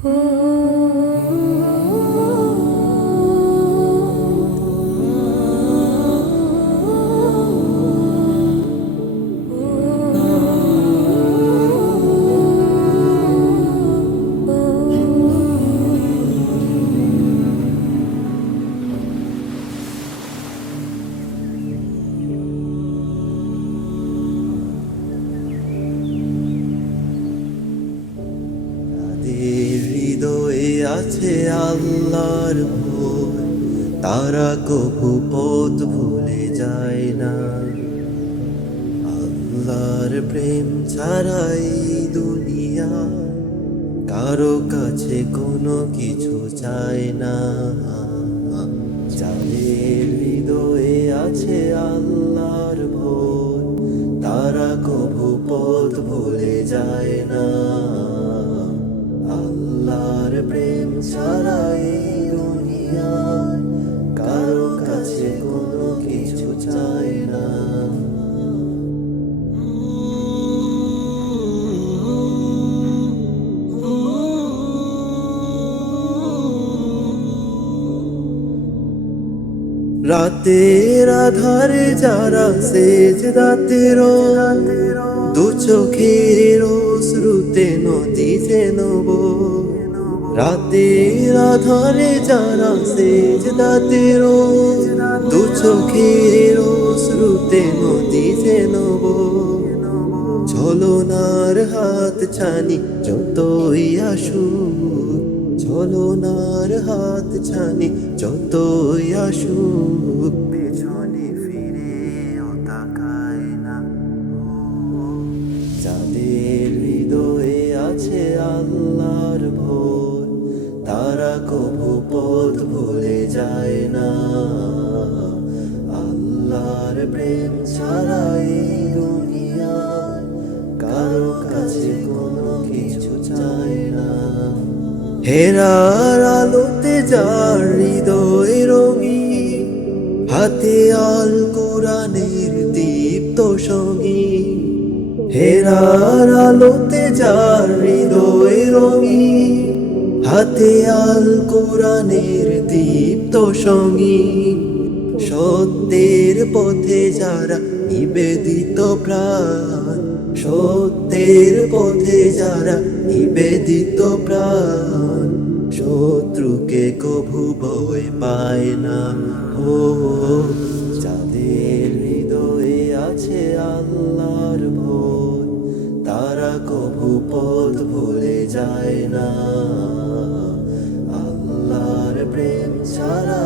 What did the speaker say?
হৃদয়ে আছে আল্লাহর ভয়, তারা কভু পথ ভুলে যায় না। আল্লাহর প্রেম ছাড়াই দুনিয়া কারো কাছে কোনো কিছু চায় না। যাদের হৃদয়ে আছে আল্লাহর ভয়, তারা কভু পথ ভুলে যায় না। আল্লাহর প্রেম ছাড়াই দুনিয়া কারো কাছে কোনো কিছু চায় না। রাতের আধারে যারা সেজদাতে দু চোখের অশ্রুতে নদী যেন বয়। রাতের আধারে যারা সেজদাতে দু চোখের অশ্রুতে নদী যেন বয়। ছলনার হাত ছানি যতই আসুক, ছলনার হাত ছানি যতই আসুক, পেছনে ফিরে তাকায় না। যাদের হৃদয়ে আছে আল্লাহর ভয়, তারা কভু পথ ভুলে যায় না। আল্লাহর প্রেম ছাড়াই দুনিয়া কারো কাছে কোনো কিছু চায় না। হেরার আলোতে যার হৃদয় রঙিন, হাতে আল কোরআনের দীপ্ত সঙ্গী। হেরার আলোতে যার হৃদয় রঙিন, হাতে আল কোরআনের দীপ্ত সঙ্গী। সত্যের পথে যারা নিবেদিত প্রাণ, সত্যের পথে যারা নিবেদিত প্রাণ, শত্রুকে কভু ভয় পায় না। ও যাদের হৃদয়ে আছে আল্লাহর ভয়, তারা কভু পথ ভুলে যায় না। আল্লাহর প্রেম ছাড়া